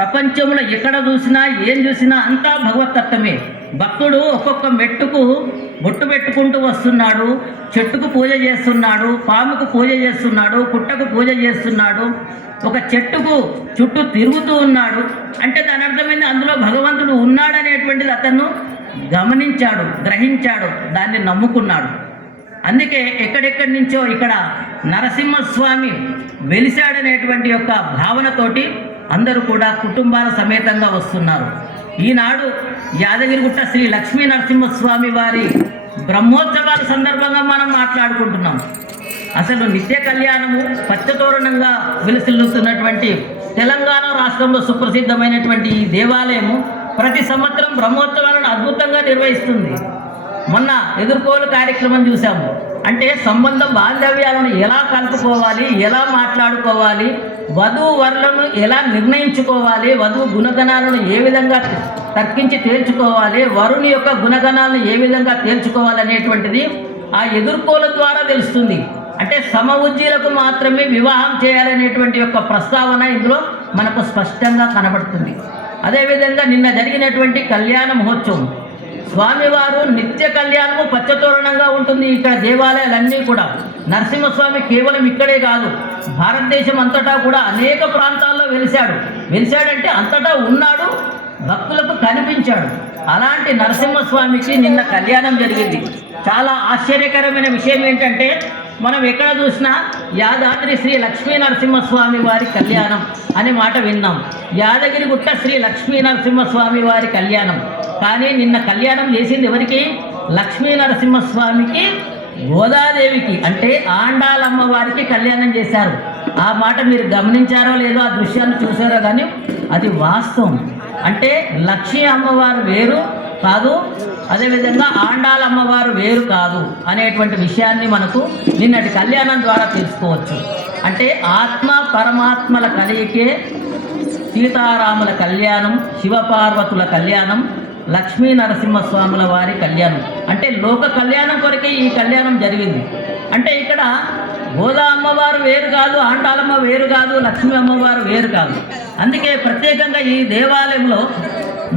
ప్రపంచంలో ఎక్కడ చూసినా ఏం చూసినా అంతా భగవతత్వమే. భక్తుడు ఒక్కొక్క మెట్టుకు బొట్టు పెట్టుకుంటూ వస్తున్నాడు, చెట్టుకు పూజ చేస్తున్నాడు, పాముకు పూజ చేస్తున్నాడు, పుట్టకు పూజ చేస్తున్నాడు, ఒక చెట్టుకు చుట్టూ తిరుగుతూ ఉన్నాడు. అంటే దాని అర్థమైంది అందులో భగవంతుడు ఉన్నాడనేటువంటిది అతను గమనించాడు, గ్రహించాడు, దాన్ని నమ్ముకున్నాడు. అందుకే ఎక్కడెక్కడి నుంచో ఇక్కడ నరసింహస్వామి వెలిశాడనేటువంటి యొక్క భావనతోటి అందరూ కూడా కుటుంబాల సమేతంగా వస్తున్నారు. ఈనాడు యాదగిరిగుట్ట శ్రీ లక్ష్మీ నరసింహస్వామి వారి బ్రహ్మోత్సవాల సందర్భంగా మనం మాట్లాడుకుంటున్నాం. అసలు నిత్య కళ్యాణము పచ్చతోరణంగా విలసిల్లుతున్నటువంటి తెలంగాణ రాష్ట్రంలో సుప్రసిద్ధమైనటువంటి ఈ దేవాలయము ప్రతి సంవత్సరం బ్రహ్మోత్సవాలను అద్భుతంగా నిర్వహిస్తుంది. మొన్న ఎదుర్కోలు కార్యక్రమం చూసాము. అంటే సంబంధ బాంధవ్యాలను ఎలా కలుపుకోవాలి, ఎలా మాట్లాడుకోవాలి, వధువు వరులను ఎలా నిర్ణయించుకోవాలి, వధువు గుణగణాలను ఏ విధంగా తర్కించి తేల్చుకోవాలి, వరుని యొక్క గుణగణాలను ఏ విధంగా తేల్చుకోవాలి అనేటువంటిది ఆ ఎదుర్కోల ద్వారా తెలుస్తుంది. అంటే సమఉజ్జీలకు మాత్రమే వివాహం చేయాలనేటువంటి యొక్క ప్రస్తావన ఇందులో మనకు స్పష్టంగా కనబడుతుంది. అదేవిధంగా నిన్న జరిగినటువంటి కళ్యాణ మహోత్సవం, స్వామివారు నిత్య కళ్యాణము పచ్చతోరణంగా ఉంటుంది. ఇక్కడ దేవాలయాలన్నీ కూడా నరసింహస్వామి కేవలం ఇక్కడే కాదు, భారతదేశం అంతటా కూడా అనేక ప్రాంతాల్లో వెలిశాడంటే అంతటా ఉన్నాడు, భక్తులకు కనిపించాడు. అలాంటి నరసింహస్వామికి నిన్న కళ్యాణం జరిగింది. చాలా ఆశ్చర్యకరమైన విషయం ఏంటంటే మనం ఎక్కడ చూసినా యాదాద్రి శ్రీ లక్ష్మీ నరసింహస్వామి వారి కళ్యాణం అనే మాట విన్నాం, యాదగిరిగుట్ట శ్రీ లక్ష్మీ నరసింహస్వామి వారి కళ్యాణం. కానీ నిన్న కళ్యాణం చేసింది ఎవరికి? లక్ష్మీ నరసింహస్వామికి, గోదాదేవికి, అంటే ఆండాలమ్మ వారికి కళ్యాణం చేశారు. ఆ మాట మీరు గమనించారో లేదో, ఆ దృశ్యాన్ని చూసారో కానీ అది వాస్తవం. అంటే లక్ష్మీ అమ్మవారు వేరు కాదు, అదేవిధంగా ఆండాలమ్మవారు వేరు కాదు అనేటువంటి విషయాన్ని మనకు నిన్నటి కళ్యాణం ద్వారా తెలుసుకోవచ్చు. అంటే ఆత్మ పరమాత్మల కలయికే సీతారాముల కళ్యాణం, శివపార్వతుల కళ్యాణం, లక్ష్మీ నరసింహస్వాముల వారి కళ్యాణం. అంటే లోక కళ్యాణం కొరకే ఈ కళ్యాణం జరిగింది. అంటే ఇక్కడ గోదా అమ్మవారు వేరు కాదు, ఆండాలమ్మ వేరు కాదు, లక్ష్మీ అమ్మవారు వేరు కాదు. అందుకే ప్రత్యేకంగా ఈ దేవాలయంలో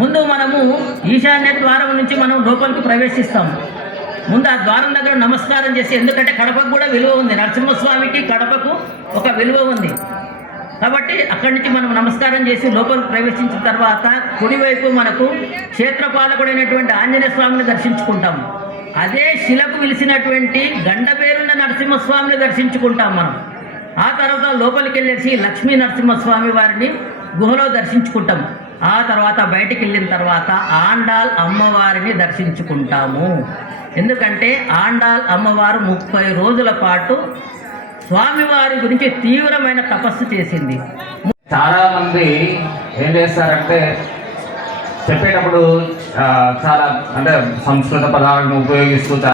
ముందు మనము ఈశాన్య ద్వారం నుంచి మనం లోపలికి ప్రవేశిస్తాము. ముందు ఆ ద్వారం దగ్గర నమస్కారం చేసి, ఎందుకంటే కడపకు కూడా విలువ ఉంది, నరసింహస్వామికి కడపకు ఒక విలువ ఉంది కాబట్టి అక్కడి నుంచి మనం నమస్కారం చేసి లోపలికి ప్రవేశించిన తర్వాత కుడివైపు మనకు క్షేత్రపాలకుడైనటువంటి ఆంజనేయ స్వామిని దర్శించుకుంటాము. అదే శిలకు విలిసినటువంటి గండపేరున్న నరసింహస్వామిని దర్శించుకుంటాం మనం. ఆ తర్వాత లోపలికి వెళ్ళేసి లక్ష్మీ నరసింహస్వామి వారిని గుహలో దర్శించుకుంటాం. ఆ తర్వాత బయటికి వెళ్ళిన తర్వాత ఆండాల్ అమ్మవారిని దర్శించుకుంటాము. ఎందుకంటే ఆండాల్ అమ్మవారు 30 రోజుల పాటు స్వామివారి గురించి తీవ్రమైన తపస్సు చేసింది. చాలా మంది ఏం చేస్తారంటే చెప్పేటప్పుడు చాలా అంటే సంస్కృత పదాలను ఉపయోగిస్తూ చాలా